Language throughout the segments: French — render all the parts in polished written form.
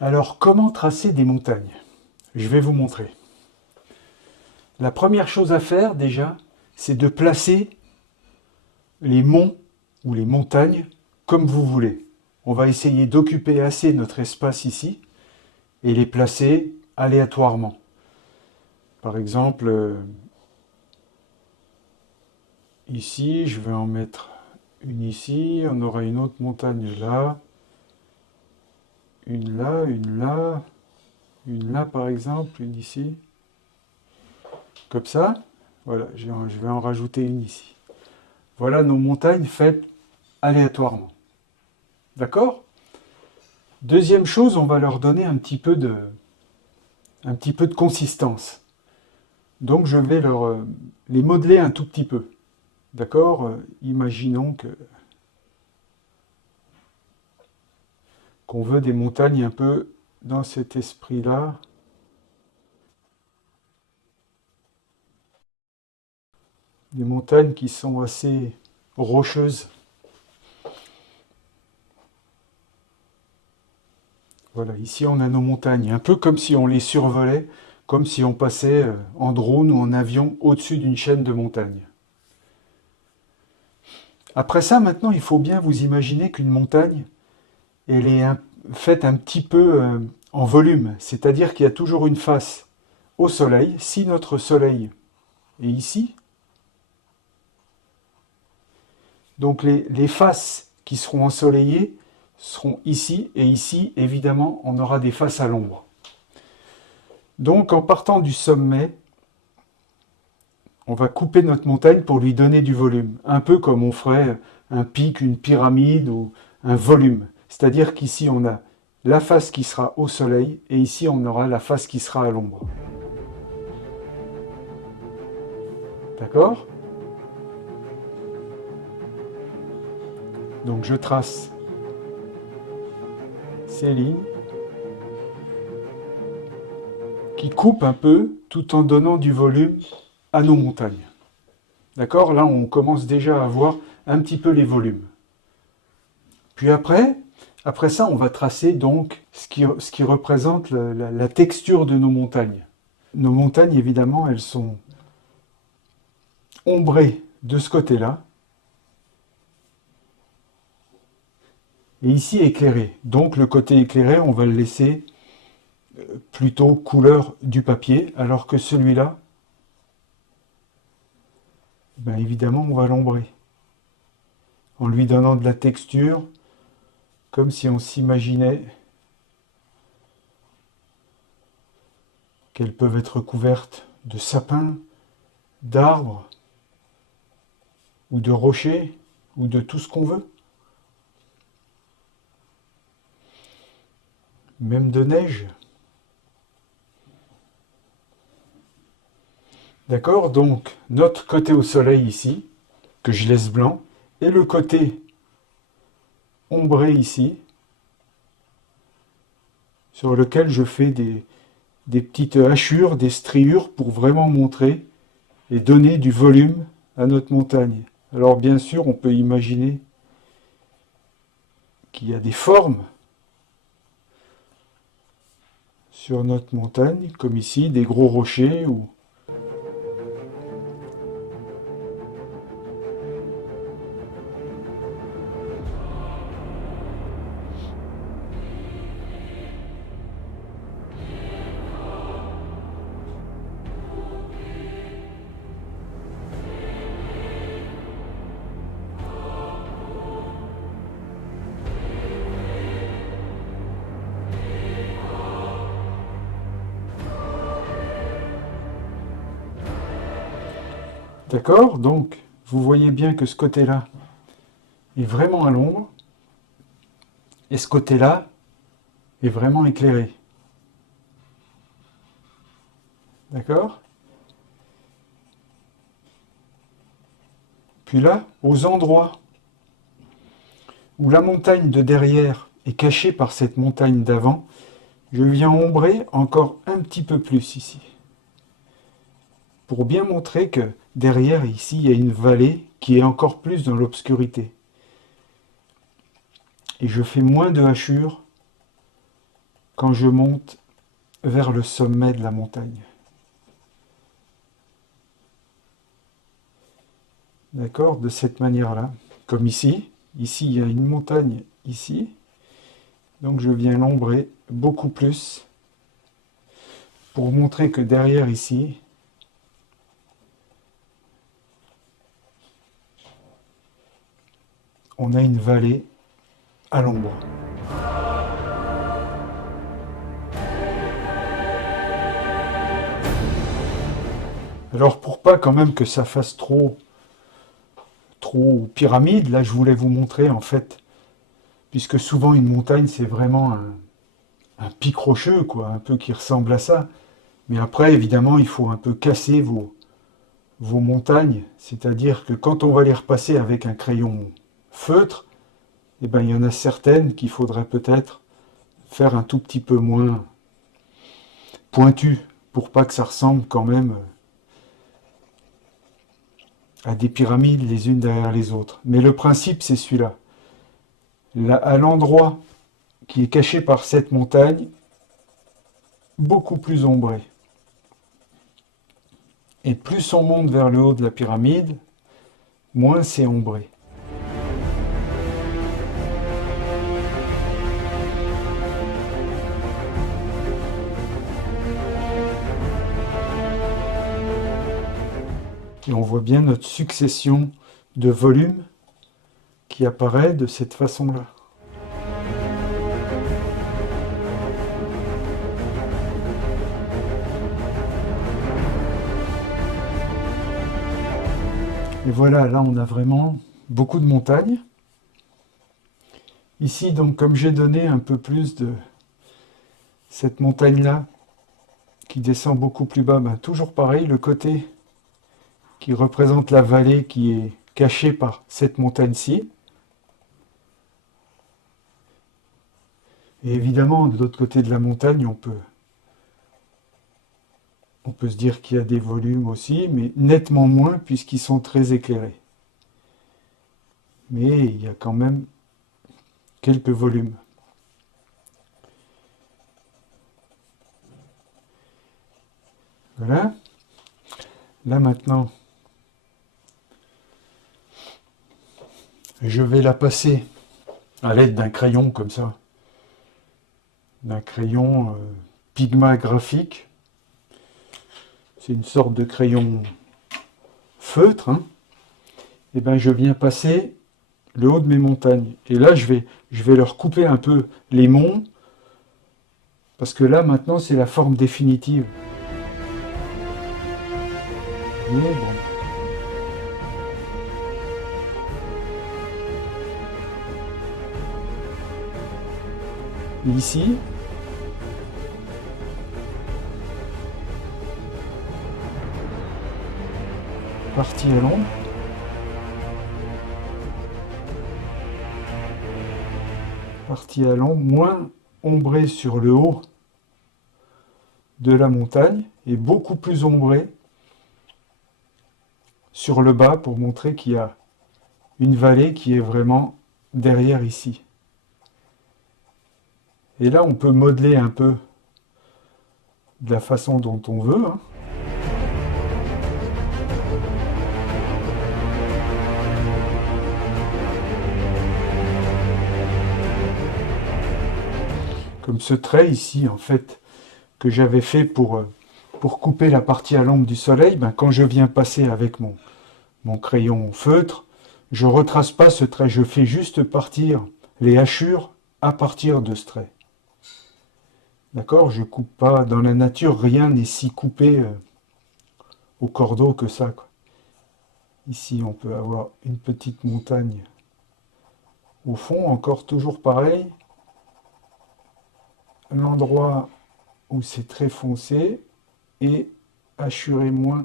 Alors, comment tracer des montagnes? Je vais vous montrer. La première chose à faire, déjà, c'est de placer les monts ou les montagnes comme vous voulez. On va essayer d'occuper assez notre espace ici et les placer aléatoirement. Par exemple, ici, je vais en mettre une ici, on aura une autre montagne là, une là, une là par exemple, une ici. Comme ça, voilà, je vais en rajouter une ici. Voilà nos montagnes faites aléatoirement. D'accord? Deuxième chose, on va leur donner un petit peu de consistance. Donc je vais les modeler un tout petit peu. D'accord? Imaginons qu'on veut des montagnes un peu dans cet esprit-là. Des montagnes qui sont assez rocheuses. Voilà, ici on a nos montagnes, un peu comme si on les survolait, comme si on passait en drone ou en avion au-dessus d'une chaîne de montagnes. Après ça, maintenant, il faut bien vous imaginer qu'une montagne, elle est faite un petit peu en volume, c'est-à-dire qu'il y a toujours une face au soleil. Si notre soleil est ici, donc les faces qui seront ensoleillées seront ici, et ici, évidemment, on aura des faces à l'ombre. Donc, en partant du sommet, on va couper notre montagne pour lui donner du volume, un peu comme on ferait un pic, une pyramide ou un volume. C'est-à-dire qu'ici, on a la face qui sera au soleil, et ici, on aura la face qui sera à l'ombre. D'accord? Donc, je trace ces lignes qui coupent un peu tout en donnant du volume à nos montagnes. D'accord? Là, on commence déjà à voir un petit peu les volumes. Puis après ça, on va tracer donc ce qui représente la texture de nos montagnes. Nos montagnes, évidemment, elles sont ombrées de ce côté-là, et ici éclairées. Donc le côté éclairé, on va le laisser plutôt couleur du papier, alors que celui-là, ben évidemment, on va l'ombrer, en lui donnant de la texture, comme si on s'imaginait qu'elles peuvent être couvertes de sapins, d'arbres, ou de rochers, ou de tout ce qu'on veut. Même de neige. D'accord? Donc, notre côté au soleil ici, que je laisse blanc, et le côté ombré ici, sur lequel je fais des petites hachures, des striures pour vraiment montrer et donner du volume à notre montagne. Alors bien sûr, on peut imaginer qu'il y a des formes sur notre montagne, comme ici, des gros rochers ou d'accord? Donc, vous voyez bien que ce côté-là est vraiment à l'ombre, et ce côté-là est vraiment éclairé. D'accord? Puis là, aux endroits où la montagne de derrière est cachée par cette montagne d'avant, je viens ombrer encore un petit peu plus ici. Pour bien montrer que derrière, ici, il y a une vallée qui est encore plus dans l'obscurité. Et je fais moins de hachures quand je monte vers le sommet de la montagne. D'accord? De cette manière-là. Comme ici. Ici, il y a une montagne ici. Donc je viens l'ombrer beaucoup plus pour montrer que derrière ici, on a une vallée à l'ombre. Alors pour pas quand même que ça fasse trop pyramide, là je voulais vous montrer en fait, puisque souvent une montagne c'est vraiment un pic rocheux, quoi, un peu qui ressemble à ça. Mais après évidemment il faut un peu casser vos montagnes, c'est-à-dire que quand on va les repasser avec un crayon feutre, eh ben, il y en a certaines qu'il faudrait peut-être faire un tout petit peu moins pointu, pour pas que ça ressemble quand même à des pyramides les unes derrière les autres. Mais le principe c'est celui-là. Là, à l'endroit qui est caché par cette montagne, beaucoup plus ombré. Et plus on monte vers le haut de la pyramide, moins c'est ombré. Et on voit bien notre succession de volumes qui apparaît de cette façon-là. Et voilà, là on a vraiment beaucoup de montagnes. Ici, donc, comme j'ai donné un peu plus de cette montagne-là, qui descend beaucoup plus bas, ben, toujours pareil, le côté qui représente la vallée qui est cachée par cette montagne-ci. Et évidemment, de l'autre côté de la montagne, on peut se dire qu'il y a des volumes aussi, mais nettement moins puisqu'ils sont très éclairés. Mais il y a quand même quelques volumes. Voilà. Là maintenant, je vais la passer à l'aide d'un crayon comme ça. D'un crayon Pigma graphique. C'est une sorte de crayon feutre. Hein. Et ben je viens passer le haut de mes montagnes. Et là, je vais leur couper un peu les monts, parce que là, maintenant, c'est la forme définitive. Mais bon. Et ici, partie à l'ombre. Partie à l'ombre, moins ombré sur le haut de la montagne et beaucoup plus ombré sur le bas pour montrer qu'il y a une vallée qui est vraiment derrière ici. Et là, on peut modeler un peu de la façon dont on veut. Hein. Comme ce trait ici, en fait, que j'avais fait pour couper la partie à l'ombre du soleil, ben, quand je viens passer avec mon crayon feutre, je ne retrace pas ce trait, je fais juste partir les hachures à partir de ce trait. D'accord? Je coupe pas. Dans la nature, rien n'est si coupé au cordeau que ça, quoi. Ici, on peut avoir une petite montagne au fond, encore toujours pareil. L'endroit où c'est très foncé et hachuré moins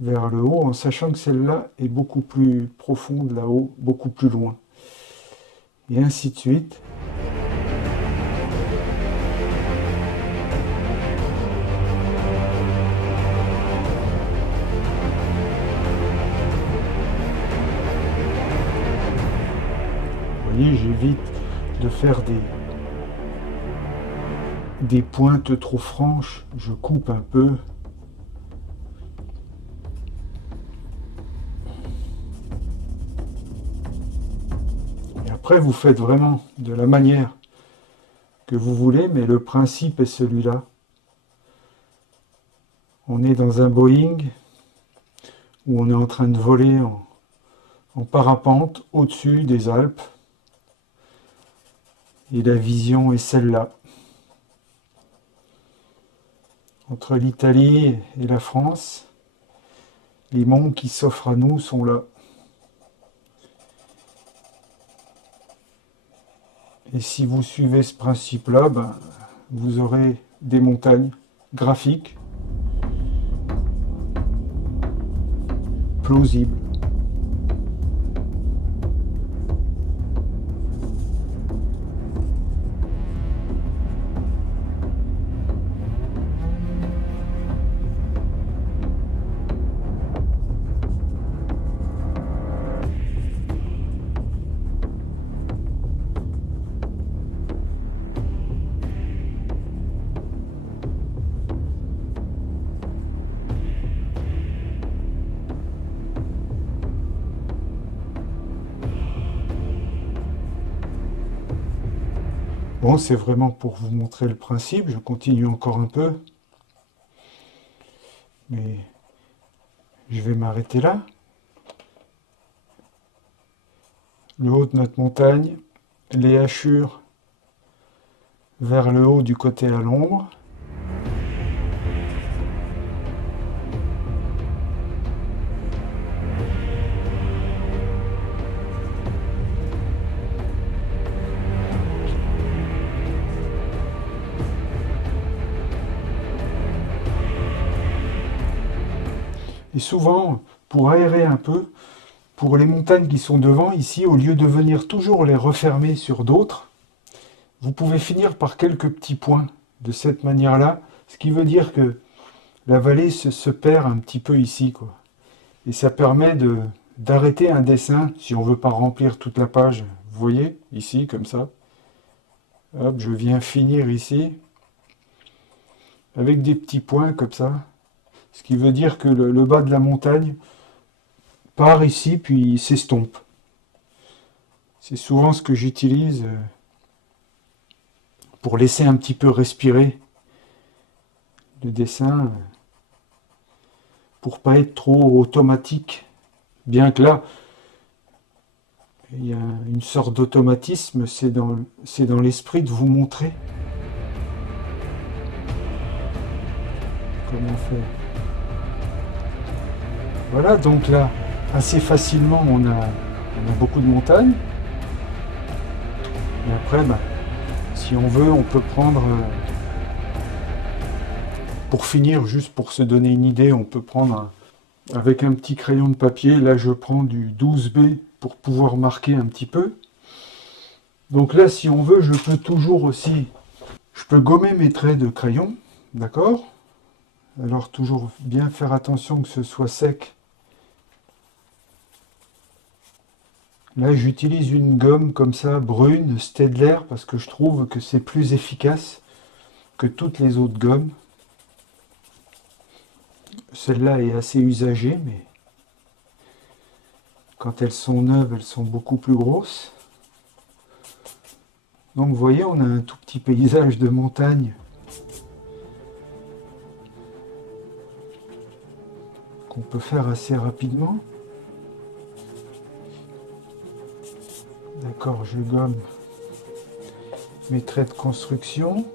vers le haut, en sachant que celle-là est beaucoup plus profonde là-haut, beaucoup plus loin. Et ainsi de suite. Vous voyez, j'évite de faire des pointes trop franches, je coupe un peu. Et après, vous faites vraiment de la manière que vous voulez, mais le principe est celui-là. On est dans un Boeing où on est en train de voler en parapente au-dessus des Alpes. Et la vision est celle-là. Entre l'Italie et la France, les monts qui s'offrent à nous sont là. Et si vous suivez ce principe-là, ben, vous aurez des montagnes graphiques, plausibles. Bon, c'est vraiment pour vous montrer le principe. Je continue encore un peu. Mais je vais m'arrêter là. Le haut de notre montagne, les hachures vers le haut du côté à l'ombre. Et souvent, pour aérer un peu, pour les montagnes qui sont devant, ici, au lieu de venir toujours les refermer sur d'autres, vous pouvez finir par quelques petits points de cette manière-là, ce qui veut dire que la vallée se perd un petit peu ici, quoi. Et ça permet d'arrêter un dessin, si on ne veut pas remplir toute la page. Vous voyez, ici, comme ça. Hop, je viens finir ici, avec des petits points comme ça. Ce qui veut dire que le bas de la montagne part ici, puis s'estompe. C'est souvent ce que j'utilise pour laisser un petit peu respirer le dessin, pour pas être trop automatique. Bien que là, il y a une sorte d'automatisme, c'est dans l'esprit de vous montrer comment faire. Voilà, donc là, assez facilement, on a beaucoup de montagnes. Et après, ben, si on veut, on peut prendre, pour finir, juste pour se donner une idée, on peut prendre, avec un petit crayon de papier, là je prends du 12B pour pouvoir marquer un petit peu. Donc là, si on veut, je peux toujours aussi, je peux gommer mes traits de crayon, d'accord? Alors toujours bien faire attention que ce soit sec. Là, j'utilise une gomme comme ça, brune, Staedtler, parce que je trouve que c'est plus efficace que toutes les autres gommes. Celle-là est assez usagée, mais quand elles sont neuves, elles sont beaucoup plus grosses. Donc vous voyez, on a un tout petit paysage de montagne qu'on peut faire assez rapidement. D'accord, je gomme mes traits de construction.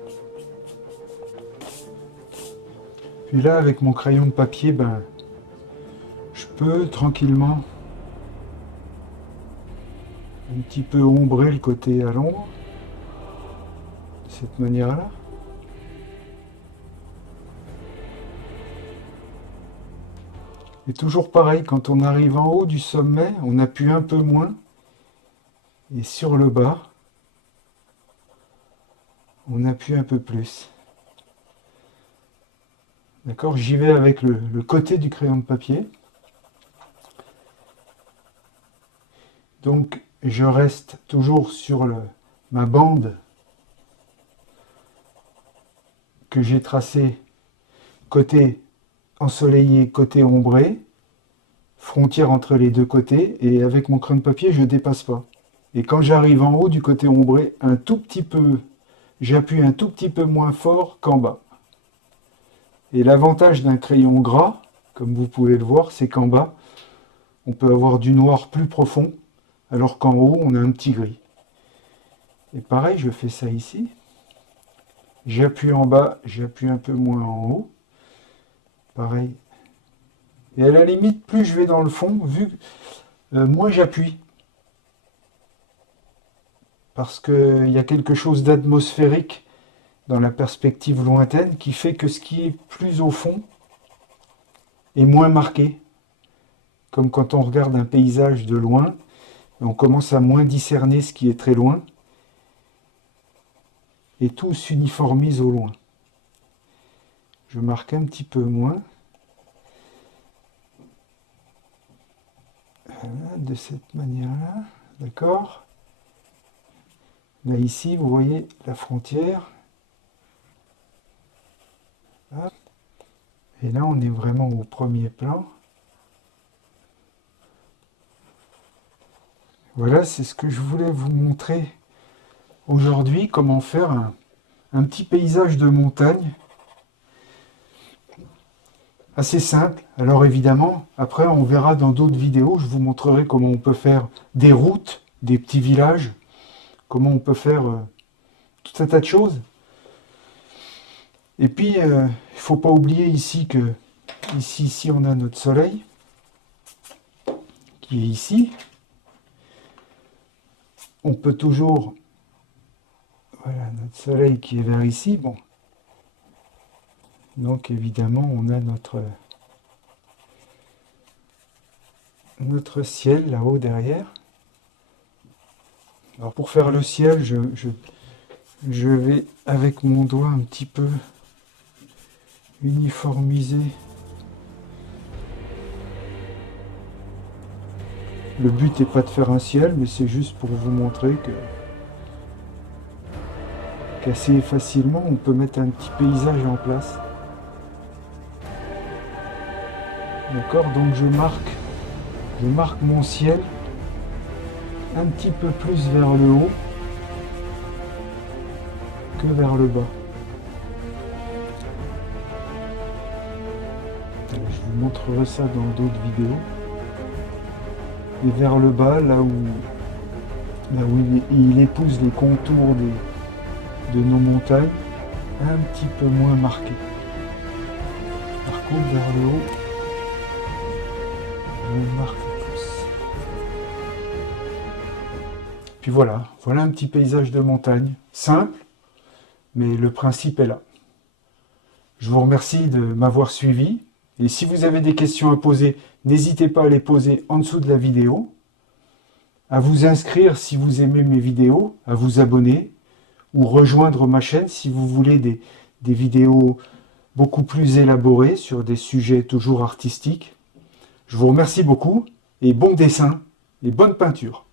Puis là, avec mon crayon de papier, ben, je peux tranquillement un petit peu ombrer le côté à l'ombre, de cette manière-là. Et toujours pareil, quand on arrive en haut du sommet, on appuie un peu moins. Et sur le bas, on appuie un peu plus. D'accord, j'y vais avec le côté du crayon de papier. Donc, je reste toujours sur ma bande que j'ai tracé côté ensoleillé, côté ombré, frontière entre les deux côtés, et avec mon crayon de papier, je ne dépasse pas. Et quand j'arrive en haut du côté ombré, un tout petit peu, j'appuie un tout petit peu moins fort qu'en bas. Et l'avantage d'un crayon gras, comme vous pouvez le voir, c'est qu'en bas, on peut avoir du noir plus profond, alors qu'en haut, on a un petit gris. Et pareil, je fais ça ici. J'appuie en bas, j'appuie un peu moins en haut. Pareil. Et à la limite, plus je vais dans le fond, moins j'appuie. Parce qu'il y a quelque chose d'atmosphérique dans la perspective lointaine qui fait que ce qui est plus au fond est moins marqué. Comme quand on regarde un paysage de loin, on commence à moins discerner ce qui est très loin. Et tout s'uniformise au loin. Je marque un petit peu moins. Voilà, de cette manière-là. D'accord ? Là, ici, vous voyez la frontière. Hop. Et là, on est vraiment au premier plan. Voilà, c'est ce que je voulais vous montrer aujourd'hui, comment faire un petit paysage de montagne. Assez simple. Alors évidemment, après, on verra dans d'autres vidéos, je vous montrerai comment on peut faire des routes, des petits villages, comment on peut faire tout un tas de choses. Et puis, il ne faut pas oublier ici que ici on a notre soleil qui est ici. On peut toujours... Voilà, notre soleil qui est vers ici. Bon. Donc évidemment, on a notre ciel là-haut derrière. Alors pour faire le ciel, je vais avec mon doigt un petit peu uniformiser. Le but n'est pas de faire un ciel, mais c'est juste pour vous montrer qu'assez facilement on peut mettre un petit paysage en place. D'accord, donc je marque mon ciel un petit peu plus vers le haut que vers le bas. Je vous montrerai ça dans d'autres vidéos. Et vers le bas, là où il épouse les contours de nos montagnes, un petit peu moins marqué. Par contre, vers le haut, je marque plus. Puis voilà un petit paysage de montagne, simple, mais le principe est là. Je vous remercie de m'avoir suivi. Et si vous avez des questions à poser, n'hésitez pas à les poser en dessous de la vidéo, à vous inscrire si vous aimez mes vidéos, à vous abonner ou rejoindre ma chaîne si vous voulez des vidéos beaucoup plus élaborées sur des sujets toujours artistiques. Je vous remercie beaucoup et bon dessin et bonne peinture.